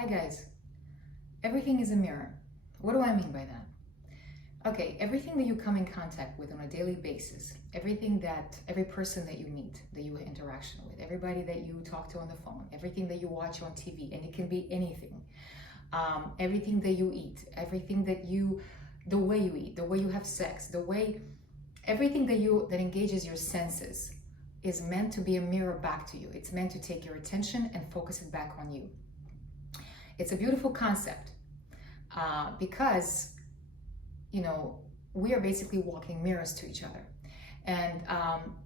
Hi guys, everything is a mirror. What do I mean by that? Okay, everything that you come in contact with on a daily basis, every person that you meet, that you have interaction with, everybody that you talk to on the phone, everything that you watch on TV, and it can be anything, everything that you eat, the way you eat, the way you have sex, everything that engages your senses is meant to be a mirror back to you. It's meant to take your attention and focus it back on you. It's a beautiful concept because, we are basically walking mirrors to each other. And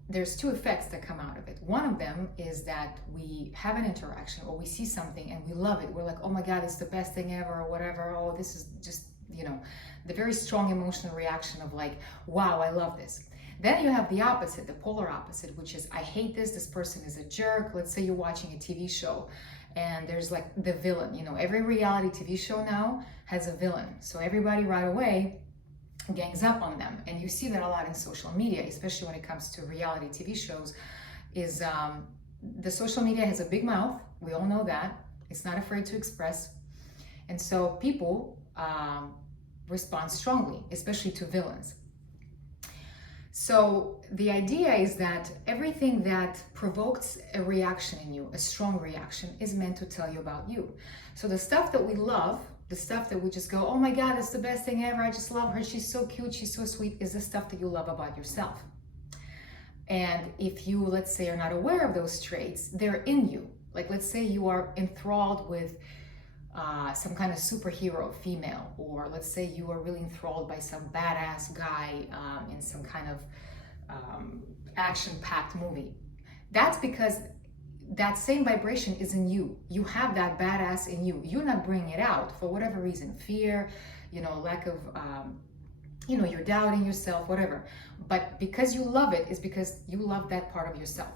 there's two effects that come out of it. One of them is that we have an interaction or we see something and we love it. We're like, oh my God, it's the best thing ever or whatever. Oh, this is just, the very strong emotional reaction of like, wow, I love this. Then you have the opposite, the polar opposite, which is I hate this person is a jerk. Let's say you're watching a TV show and there's like the villain. Every reality TV show now has a villain. So everybody right away gangs up on them. And you see that a lot in social media, especially when it comes to reality TV shows, is the social media has a big mouth. We all know that. It's not afraid to express. And so people respond strongly, especially to villains. So the idea is that everything that provokes a reaction in you, a strong reaction, is meant to tell you about you. So the stuff that we love, the stuff that we just go, oh my God, it's the best thing ever, I just love her, she's so cute, she's so sweet, is the stuff that you love about yourself. And if you, let's say, are not aware of those traits, they're in you. Like, let's say you are enthralled with some kind of superhero female, or let's say you are really enthralled by some badass guy in some kind of action-packed movie. That's because that same vibration is in you. You have that badass in you. You're not bringing it out for whatever reason, fear, lack of, you're doubting yourself, whatever. But because you love it, is because you love that part of yourself.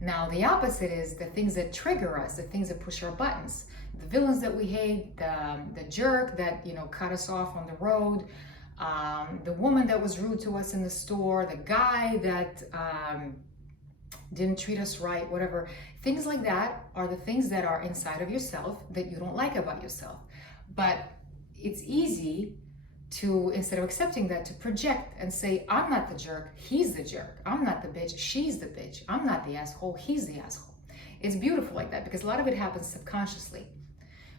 Now, the opposite is the things that trigger us, the things that push our buttons, the villains that we hate, the jerk that, cut us off on the road, the woman that was rude to us in the store, the guy that didn't treat us right, whatever. Things like that are the things that are inside of yourself that you don't like about yourself. But it's easy to, instead of accepting that, to project and say, I'm not the jerk, he's the jerk. I'm not the bitch, she's the bitch. I'm not the asshole, he's the asshole. It's beautiful like that because a lot of it happens subconsciously.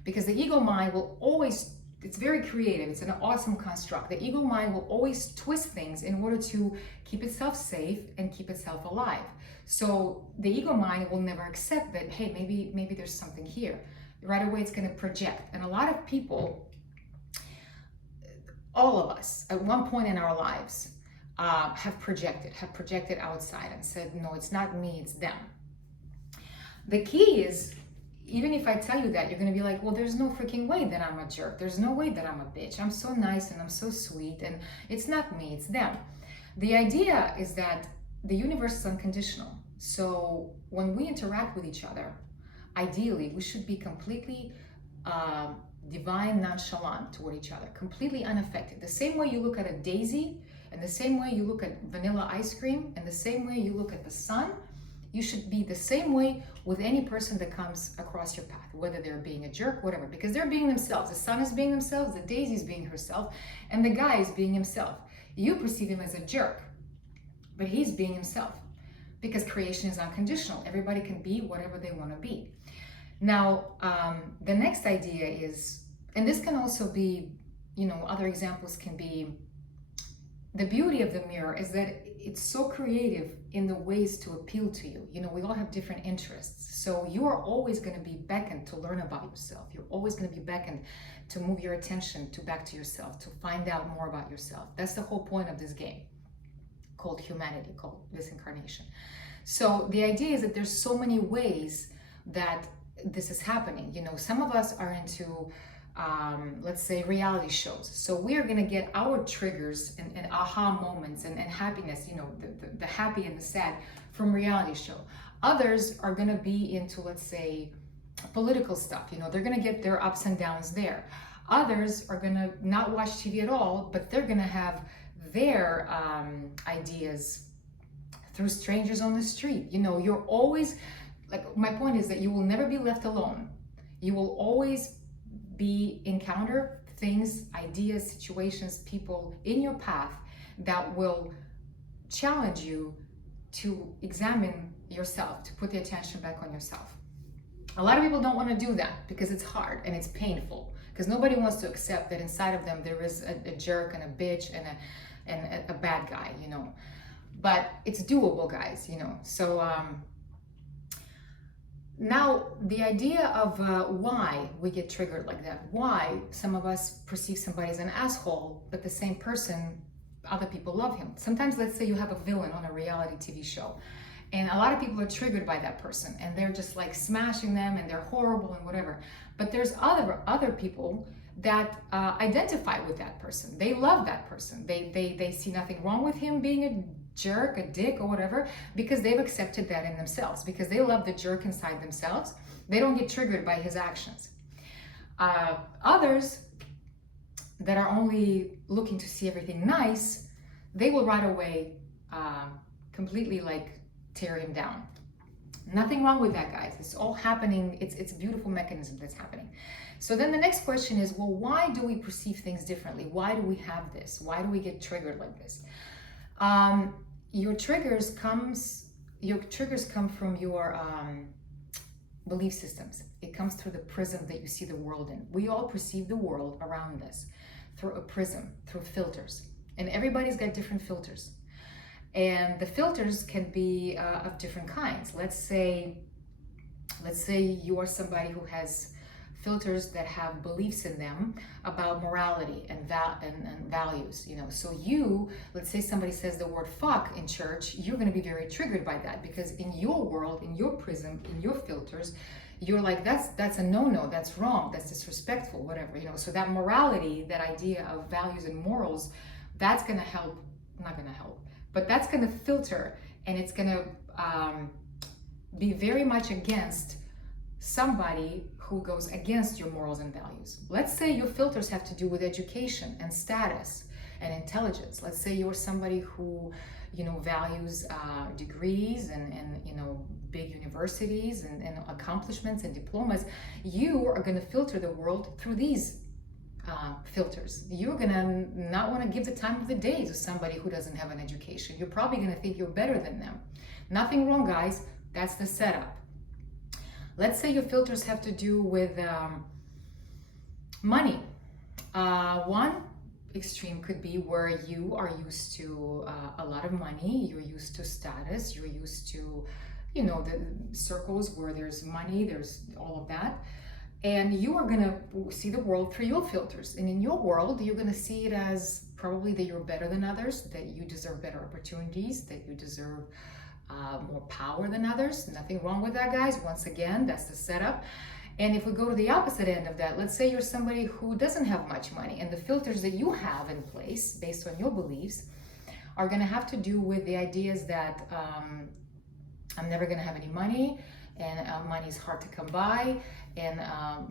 Because the ego mind will always, it's very creative, it's an awesome construct. The ego mind will always twist things in order to keep itself safe and keep itself alive. So the ego mind will never accept that, hey, maybe there's something here. Right away it's going to project. And a lot of people, all of us, at one point in our lives, have projected outside and said, no, it's not me, it's them. The key is, even if I tell you that, you're going to be like, well, there's no freaking way that I'm a jerk. There's no way that I'm a bitch. I'm so nice and I'm so sweet and it's not me, it's them. The idea is that the universe is unconditional. So when we interact with each other, ideally, we should be completely divine, nonchalant toward each other, completely unaffected. The same way you look at a daisy, and the same way you look at vanilla ice cream, and the same way you look at the sun, you should be the same way with any person that comes across your path, whether they're being a jerk, whatever, because they're being themselves. The sun is being themselves, the daisy is being herself, and the guy is being himself. You perceive him as a jerk, but he's being himself because creation is unconditional. Everybody can be whatever they want to be. Now, the next idea is, and this can also be, other examples can be, the beauty of the mirror is that it's so creative in the ways to appeal to you. We all have different interests. So you are always going to be beckoned to learn about yourself. You're always going to be beckoned to move your attention back to yourself, to find out more about yourself. That's the whole point of this game called humanity, called this incarnation. So the idea is that there's so many ways that this is happening. Some of us are into let's say reality shows. So we are going to get our triggers and aha moments and happiness, the happy and the sad from reality show. Others are going to be into, let's say, political stuff. They're going to get their ups and downs there. Others are going to not watch TV at all, but they're going to have their ideas through strangers on the street. You're always, like, my point is that you will never be left alone. You will always encounter things, ideas, situations, people in your path that will challenge you to examine yourself, to put the attention back on yourself. A lot of people don't want to do that because it's hard and it's painful, because nobody wants to accept that inside of them there is a jerk and a bitch and a bad guy, you know. But it's doable, guys, you know. So now the idea of why we get triggered like that, why some of us perceive somebody as an asshole, but the same person, other people love him. Sometimes, let's say you have a villain on a reality TV show, and a lot of people are triggered by that person, and they're just like smashing them, and they're horrible and whatever. But there's other people that identify with that person. They love that person. They see nothing wrong with him being a jerk, a dick, or whatever, because they've accepted that in themselves, because they love the jerk inside themselves. They don't get triggered by his actions. Others that are only looking to see everything nice, they will right away completely like tear him down. Nothing wrong with that, guys. It's all happening. It's a beautiful mechanism that's happening. So then the next question is, well, why do we perceive things differently? Why do we have this? Why do we get triggered like this? Your triggers come from your belief systems. It comes through the prism that you see the world in. We all perceive the world around us through a prism, through filters, and everybody's got different filters. And the filters can be of different kinds. Let's say you are somebody who has filters that have beliefs in them about morality and values, you know. So let's say somebody says the word fuck in church, you're going to be very triggered by that, because in your world, in your prism, in your filters, you're like, that's a no-no, that's wrong, that's disrespectful, whatever, you know. So that morality, that idea of values and morals, that's going to help, not going to help, but that's going to filter, and it's going to be very much against somebody who goes against your morals and values. Let's say your filters have to do with education and status and intelligence. Let's say you're somebody who, you know, values degrees and you know, big universities and accomplishments and diplomas. You are going to filter the world through these filters. You're gonna not want to give the time of the day to somebody who doesn't have an education. You're probably gonna think you're better than them. Nothing wrong, guys. That's the setup. Let's say your filters have to do with money. One extreme could be where you are used to a lot of money, you're used to status, you're used to, you know, the circles where there's money, there's all of that. And you are gonna see the world through your filters. And in your world, you're gonna see it as probably that you're better than others, that you deserve better opportunities, that you deserve more power than others. Nothing wrong with that, guys. Once again, that's the setup. And if we go to the opposite end of that, let's say you're somebody who doesn't have much money, and the filters that you have in place based on your beliefs are gonna have to do with the ideas that I'm never gonna have any money, and money is hard to come by, and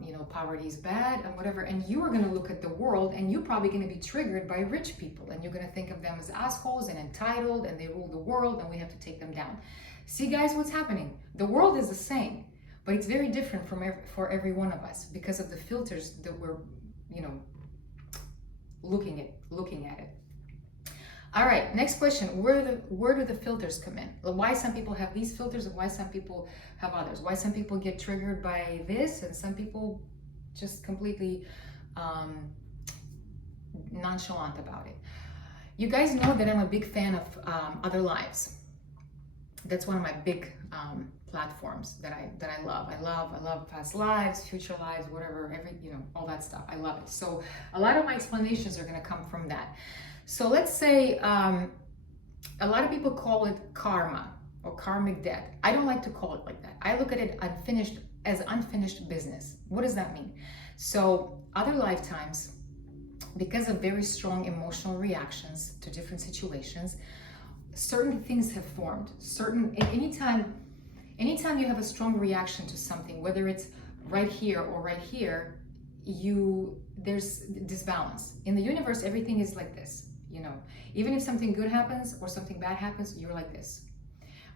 you know, poverty is bad and whatever. And you are going to look at the world, and you're probably going to be triggered by rich people, and you're going to think of them as assholes and entitled, and they rule the world and we have to take them down. See, guys, what's happening? The world is the same, but it's very different for every one of us because of the filters that we're, you know, looking at it. All right, next question. Where do the filters come in? Why some people have these filters and why some people have others? Why some people get triggered by this and some people just completely nonchalant about it? You guys know that I'm a big fan of other lives. That's one of my big platforms that I love. I love past lives, future lives, whatever, all that stuff. I love it. So a lot of my explanations are going to come from that. So let's say a lot of people call it karma or karmic debt. I don't like to call it like that. I look at it as unfinished business. What does that mean? So other lifetimes, because of very strong emotional reactions to different situations, certain things have formed. Anytime you have a strong reaction to something, whether it's right here or right here, there's disbalance. In the universe, everything is like this. You know, even if something good happens or something bad happens, you're like this.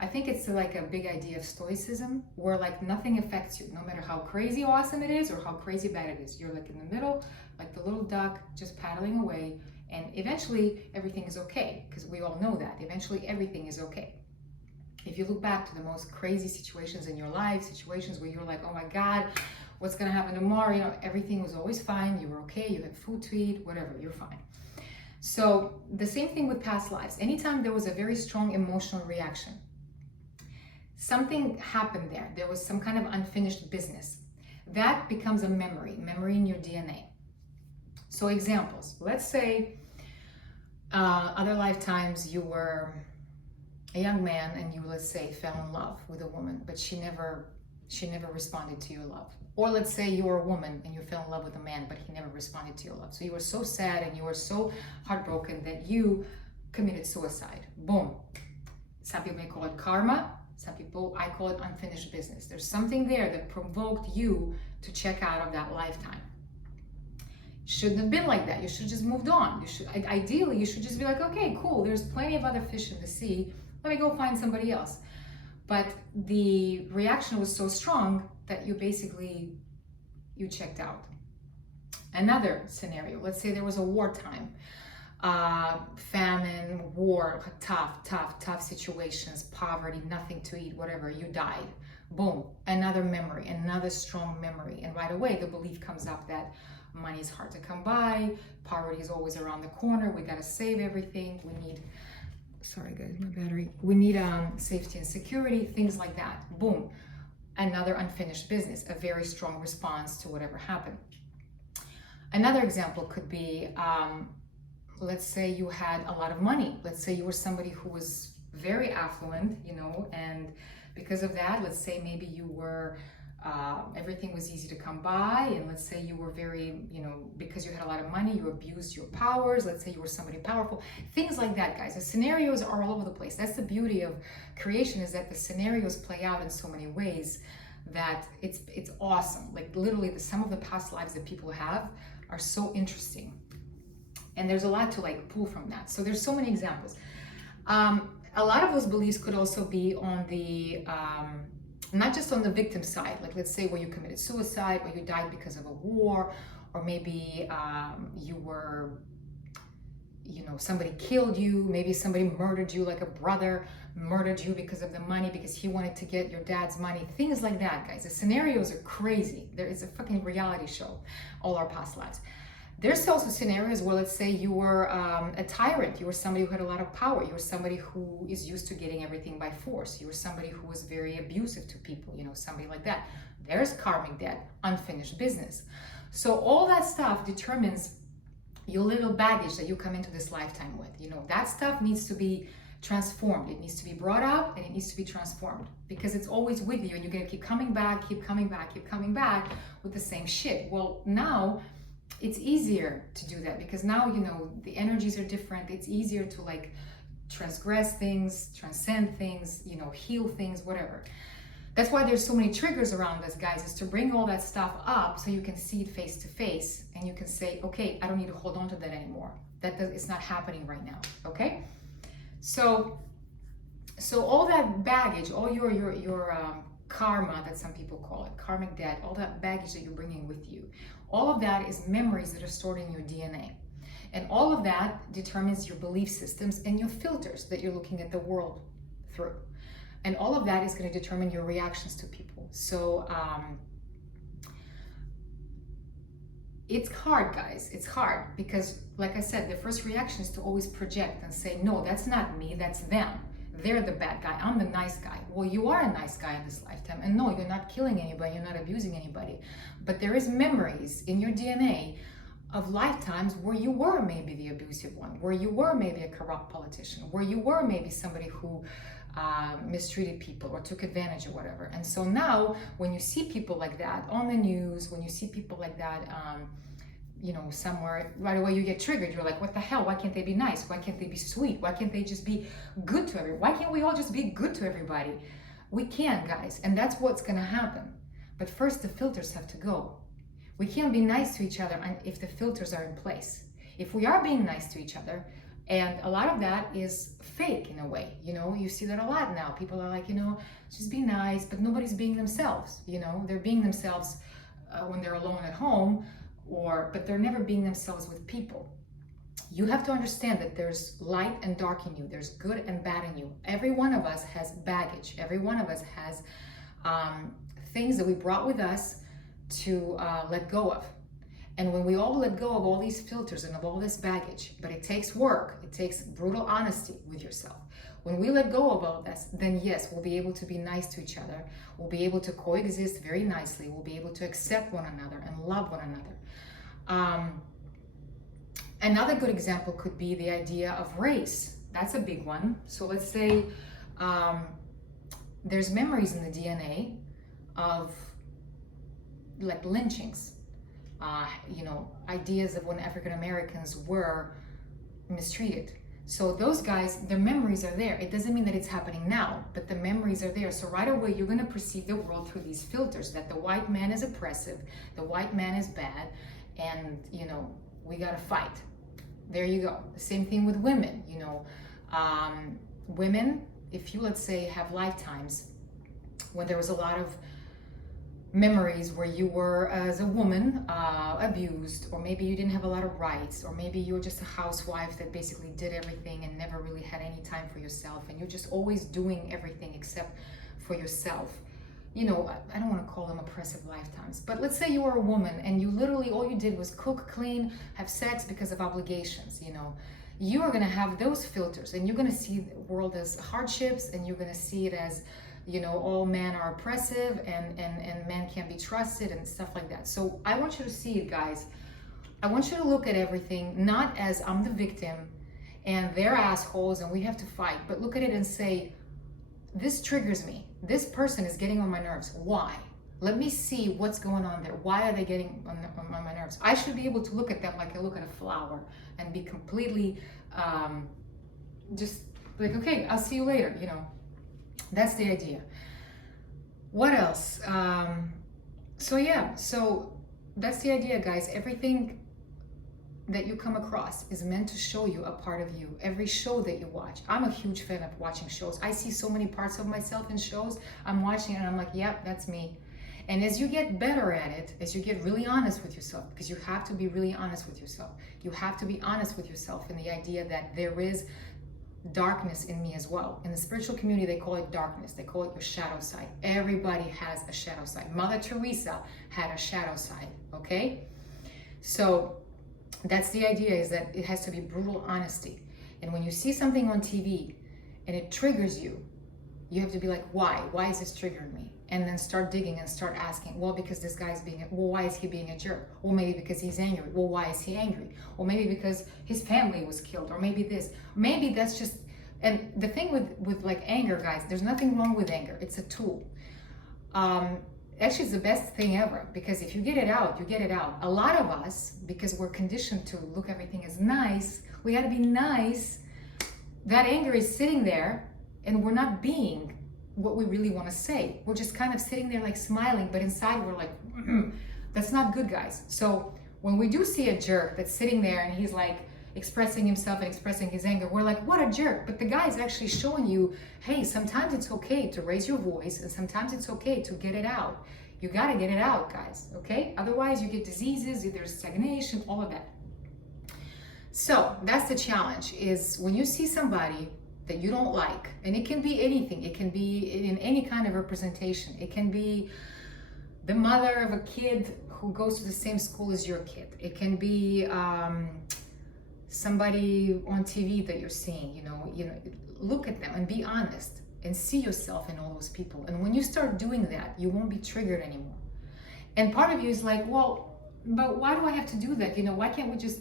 I think it's like a big idea of stoicism where like nothing affects you, no matter how crazy awesome it is or how crazy bad it is. You're like in the middle, like the little duck just paddling away, and eventually everything is okay, because we all know that eventually everything is okay. If you look back to the most crazy situations in your life, situations where you're like, oh my God, what's gonna happen tomorrow? You know, everything was always fine. You were okay. You had food to eat, whatever, you're fine. So the same thing with past lives. Anytime there was a very strong emotional reaction, something happened there. There was some kind of unfinished business. That becomes a memory in your DNA. So examples, let's say other lifetimes you were a young man and you, let's say, fell in love with a woman, but she never responded to your love. Or let's say you were a woman and you fell in love with a man, but he never responded to your love. So you were so sad and you were so heartbroken that you committed suicide. Boom. Some people may call it karma. Some people, I call it unfinished business. There's something there that provoked you to check out of that lifetime. Shouldn't have been like that. You should have just moved on. Ideally, you should just be like, okay, cool. There's plenty of other fish in the sea. Let me go find somebody else. But the reaction was so strong that you checked out. Another scenario, let's say there was a wartime, famine, war, tough situations, poverty, nothing to eat, whatever, you died. Boom, another memory, another strong memory. And right away, the belief comes up that money is hard to come by, poverty is always around the corner, we gotta save everything, we need, sorry guys, my battery, we need safety and security, things like that. Boom, another unfinished business, a very strong response to whatever happened. Another example could be, let's say you had a lot of money. Let's say you were somebody who was very affluent, you know, and because of that, let's say maybe you were, everything was easy to come by, and let's say you were very, you know, because you had a lot of money, you abused your powers. Let's say you were somebody powerful. Things like that, guys. The scenarios are all over the place. That's the beauty of creation, is that the scenarios play out in so many ways that it's awesome. Like literally, some of the past lives that people have are so interesting. And there's a lot to like pull from that. So there's so many examples. A lot of those beliefs could also be on the, not just on the victim side, like let's say where you committed suicide, or you died because of a war, or maybe you were, you know, somebody killed you, maybe somebody murdered you, like a brother murdered you because of the money, because he wanted to get your dad's money, things like that, guys. The scenarios are crazy. There is a fucking reality show, all our past lives. There's also scenarios where, let's say you were a tyrant, you were somebody who had a lot of power, you were somebody who is used to getting everything by force, you were somebody who was very abusive to people, you know, somebody like that. There's karmic debt, unfinished business. So all that stuff determines your little baggage that you come into this lifetime with. You know, that stuff needs to be transformed. It needs to be brought up, and it needs to be transformed, because it's always with you, and you're gonna keep coming back with the same shit. Well, now it's easier to do that, because now, you know, the energies are different. It's easier to like transgress things, transcend things, you know, heal things, whatever. That's why there's so many triggers around us, guys, is to bring all that stuff up so you can see it face to face, and you can say, okay, I don't need to hold on to that anymore. It's not happening right now, okay? So all that baggage, all your karma, that some people call it, karmic debt, all that baggage that you're bringing with you, all of that is memories that are stored in your DNA. And all of that determines your belief systems and your filters that you're looking at the world through. And all of that is going to determine your reactions to people. So it's hard, guys. It's hard because, like I said, the first reaction is to always project and say, no, that's not me, that's them. They're the bad guy, I'm the nice guy. Well, you are a nice guy in this lifetime, and no, you're not killing anybody, you're not abusing anybody. But there is memories in your DNA of lifetimes where you were maybe the abusive one, where you were maybe a corrupt politician, where you were maybe somebody who mistreated people or took advantage or whatever. And so now when you see people like that on the news, when you see people like that you know, somewhere, right away you get triggered. You're like, what the hell? Why can't they be nice? Why can't they be sweet? Why can't they just be good to everyone? Why can't we all just be good to everybody? We can, guys, and that's what's gonna happen. But first the filters have to go. We can't be nice to each other if the filters are in place. If we are being nice to each other, And a lot of that is fake in a way. You see that a lot now. People are like, just be nice, but nobody's being themselves. They're being themselves when they're alone at home, but they're never being themselves with people. You have to understand that there's light and dark in you. There's good and bad in you. Every one of us has baggage. Every one of us has things that we brought with us to let go of. And when we all let go of all these filters and of all this baggage, but it takes work, it takes brutal honesty with yourself. When we let go of all this, then yes, we'll be able to be nice to each other. We'll be able to coexist very nicely. We'll be able to accept one another and love one another. Another good example could be the idea of race. That's a big one. So let's say there's memories in the DNA of like lynchings. Ideas of when African Americans were mistreated. So those guys, their memories are there. It doesn't mean that it's happening now, but the memories are there. So right away, you're going to perceive the world through these filters, that the white man is oppressive, the white man is bad, and, we got to fight. There you go. The same thing with women, women, if you, let's say, have lifetimes when there was a lot of memories where you were, as a woman, abused, or maybe you didn't have a lot of rights, or maybe you were just a housewife that basically did everything and never really had any time for yourself, and you're just always doing everything except for yourself. I don't want to call them oppressive lifetimes, but let's say you were a woman and you literally, all you did was cook, clean, have sex because of obligations. You are going to have those filters, and you're going to see the world as hardships, and you're going to see it as all men are oppressive and men can't be trusted and stuff like that. So I want you to see it, guys. I want you to look at everything not as I'm the victim and they're assholes and we have to fight, but look at it and say, this triggers me. This person is getting on my nerves. Why? Let me see what's going on there. Why are they getting on my nerves? I should be able to look at them like I look at a flower and be completely just like, okay, I'll see you later, That's the idea. What else? So that's the idea, guys. Everything that you come across is meant to show you a part of you. Every show that you watch. I'm a huge fan of watching shows. I see so many parts of myself in shows. I'm watching it and I'm like, yep, that's me. And as you get better at it, as you get really honest with yourself, because you have to be really honest with yourself. You have to be honest with yourself in the idea that there is darkness in me as well. In the spiritual community, they call it darkness. They call it your shadow side. Everybody has a shadow side. Mother Teresa had a shadow side, okay? So that's the idea, is that it has to be brutal honesty. And when you see something on TV and it triggers you, you have to be like, why? Why is this triggering me? And then start digging and start asking, well, because this guy's why is he being a jerk? Well, maybe because he's angry. Well, why is he angry? Well, maybe because his family was killed, or maybe this. Maybe that's just, and the thing with like anger, guys, there's nothing wrong with anger. It's a tool. Actually, it's the best thing ever, because if you get it out, you get it out. A lot of us, because we're conditioned to look everything as nice, we got to be nice. That anger is sitting there, and we're not being what we really want to say. We're just kind of sitting there like smiling, but inside we're like, that's not good, guys. So when we do see a jerk that's sitting there and he's like expressing himself and expressing his anger, we're like, what a jerk. But the guy is actually showing you, hey, sometimes it's okay to raise your voice, and sometimes it's okay to get it out. You got to get it out, guys, okay? Otherwise you get diseases, there's stagnation, all of that. So that's the challenge, is when you see somebody that you don't like, and it can be anything, it can be in any kind of representation. It can be the mother of a kid who goes to the same school as your kid. It can be somebody on TV that you're seeing, look at them and be honest and see yourself in all those people. And when you start doing that, you won't be triggered anymore. And part of you is like, well, but why do I have to do that? Why can't we just,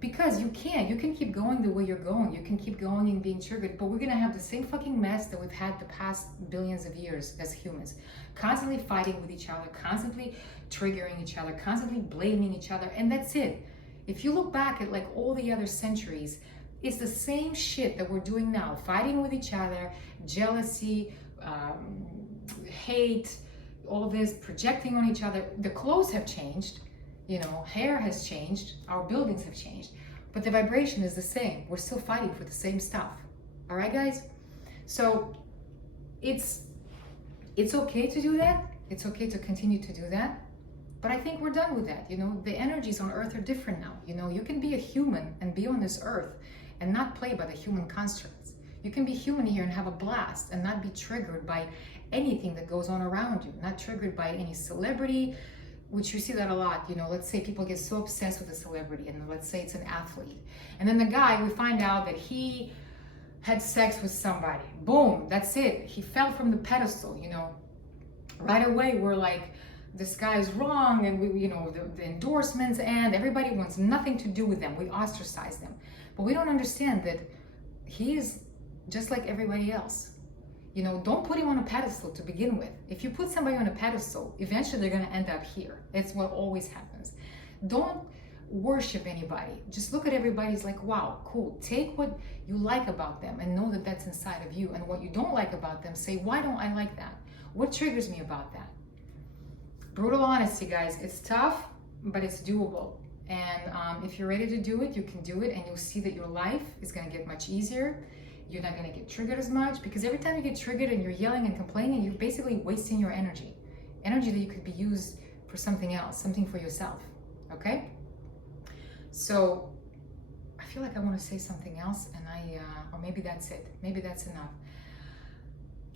because you can keep going the way you're going. You can keep going and being triggered, but we're gonna have the same fucking mess that we've had the past billions of years as humans. Constantly fighting with each other, constantly triggering each other, constantly blaming each other, and that's it. If you look back at like all the other centuries, it's the same shit that we're doing now. Fighting with each other, jealousy, hate, all this, projecting on each other. The clothes have changed. Hair has changed, our buildings have changed, but the vibration is the same. We're still fighting for the same stuff. All right, guys? So it's okay to do that. It's okay to continue to do that. But I think we're done with that. You know, the energies on Earth are different now. You know, you can be a human and be on this Earth and not play by the human constructs. You can be human here and have a blast and not be triggered by anything that goes on around you, not triggered by any celebrity, which you see that a lot. You know, let's say people get so obsessed with a celebrity, and let's say it's an athlete. And then the guy, we find out that he had sex with somebody. Boom, that's it. He fell from the pedestal, you know. Right away, we're like, this guy is wrong, and we, you know, the endorsements, and everybody wants nothing to do with them. We ostracize them. But we don't understand that he is just like everybody else. You know, don't put him on a pedestal to begin with. If you put somebody on a pedestal, eventually they're going to end up here. It's what always happens. Don't worship anybody. Just look at everybody as like, wow, cool. Take what you like about them and know that that's inside of you. And what you don't like about them, say, why don't I like that? What triggers me about that? Brutal honesty, guys. It's tough, but it's doable. And if you're ready to do it, you can do it, and you'll see that your life is going to get much easier. You're not going to get triggered as much, because every time you get triggered and you're yelling and complaining, you're basically wasting your energy that you could be used for something else, something for yourself. Okay? So I feel like I want to say something else, and or maybe that's it. Maybe that's enough.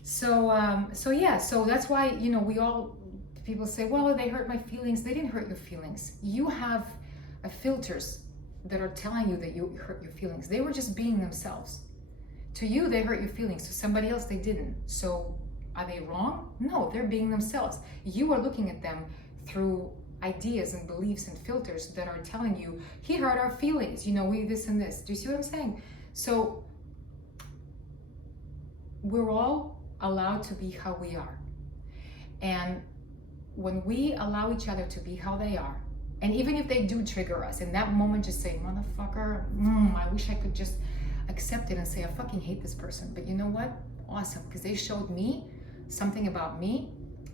So yeah, so that's why, you know, people say, well, they hurt my feelings. They didn't hurt your feelings. You have filters that are telling you that you hurt your feelings. They were just being themselves. To you, they hurt your feelings. To somebody else, they didn't. So are they wrong? No, they're being themselves. You are looking at them through ideas and beliefs and filters that are telling you, he hurt our feelings, you know, we this and this. Do you see what I'm saying? So we're all allowed to be how we are. And when we allow each other to be how they are, and even if they do trigger us, in that moment just say, motherfucker, I wish I could just accept it and say, I fucking hate this person. But you know what? Awesome, because they showed me something about me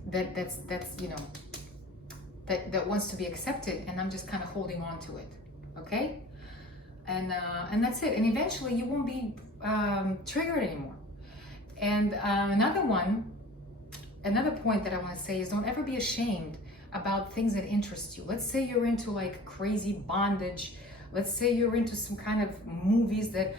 that's you know, that wants to be accepted, and I'm just kind of holding on to it. Okay? And that's it. And eventually you won't be triggered anymore. And another point that I want to say is, don't ever be ashamed about things that interest you. Let's say you're into like crazy bondage. Let's say you're into some kind of movies that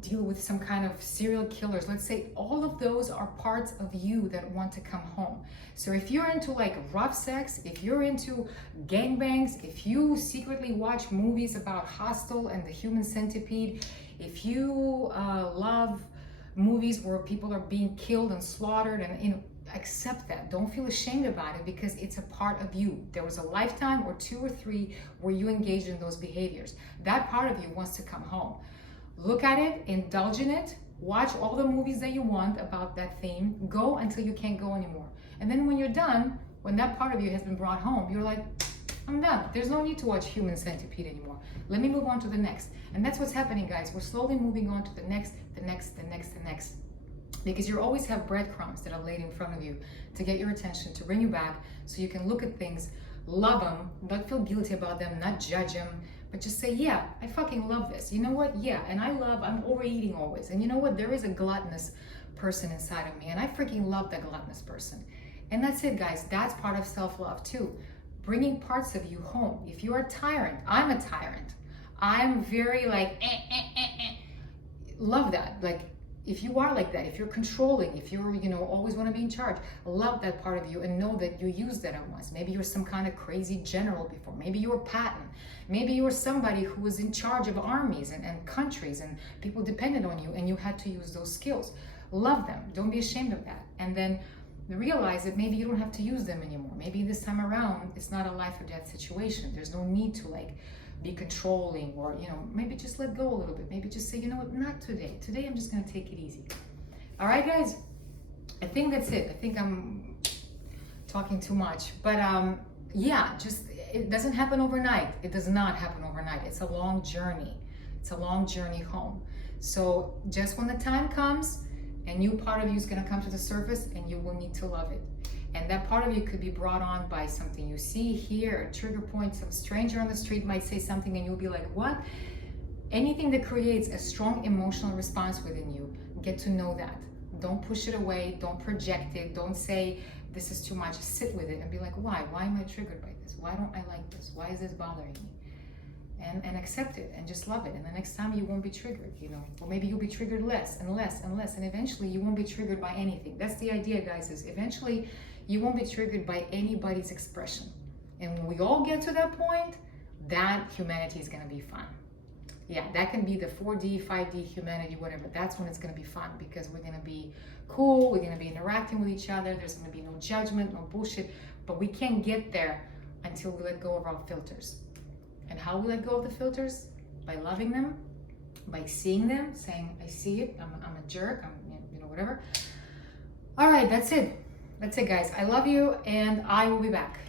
deal with some kind of serial killers. Let's say all of those are parts of you that want to come home. So if you're into like rough sex, if you're into gangbangs, if you secretly watch movies about Hostel and the Human Centipede, if you love movies where people are being killed and slaughtered, and you know, accept that. Don't feel ashamed about it, because it's a part of you. There was a lifetime or 2 or 3 where you engaged in those behaviors. That part of you wants to come home. Look at it, indulge in it, watch all the movies that you want about that theme, go until you can't go anymore. And then when you're done, when that part of you has been brought home, you're like, I'm done. There's no need to watch Human Centipede anymore. Let me move on to the next. And that's what's happening, guys. We're slowly moving on to the next, the next, the next, the next. Because you always have breadcrumbs that are laid in front of you to get your attention, to bring you back, so you can look at things, love them, not feel guilty about them, not judge them, but just say, yeah, I fucking love this. You know what? Yeah, and I'm overeating always. And you know what? There is a gluttonous person inside of me, and I freaking love that gluttonous person. And that's it, guys. That's part of self-love too. Bringing parts of you home. If you're a tyrant, I'm a tyrant. I'm very like, love that. Like, if you are like that, if you're controlling, if you're, you know, always want to be in charge, love that part of you and know that you used that at once. Maybe you're some kind of crazy general before. Maybe you were Patton. Maybe you were somebody who was in charge of armies and countries, and people depended on you, and you had to use those skills. Love them. Don't be ashamed of that. And then realize that maybe you don't have to use them anymore. Maybe this time around, it's not a life or death situation. There's no need to like be controlling, or, you know, maybe just let go a little bit. Maybe just say, you know what, not today. Today I'm just going to take it easy. All right, guys, I think that's it. I think I'm talking too much, but yeah, just, it doesn't happen overnight. It does not happen overnight. It's a long journey. It's a long journey home. So just when the time comes, a new part of you is going to come to the surface, and you will need to love it. And that part of you could be brought on by something you see, hear, a trigger point. Some stranger on the street might say something, and you'll be like, what? Anything that creates a strong emotional response within you, get to know that. Don't push it away. Don't project it. Don't say, this is too much. Sit with it and be like, why? Why am I triggered by this? Why don't I like this? Why is this bothering me? And accept it and just love it. And the next time you won't be triggered, or maybe you'll be triggered less and less and less. And eventually you won't be triggered by anything. That's the idea, guys, is eventually you won't be triggered by anybody's expression. And when we all get to that point, that humanity is going to be fun. Yeah, that can be the 4D, 5D humanity, whatever. That's when it's going to be fun, because we're going to be cool. We're going to be interacting with each other. There's going to be no judgment, no bullshit. But we can't get there until we let go of our filters. And how we let go of the filters? By loving them, by seeing them, saying, I see it, I'm a jerk, I'm, whatever. All right, that's it. That's it, guys. I love you, and I will be back.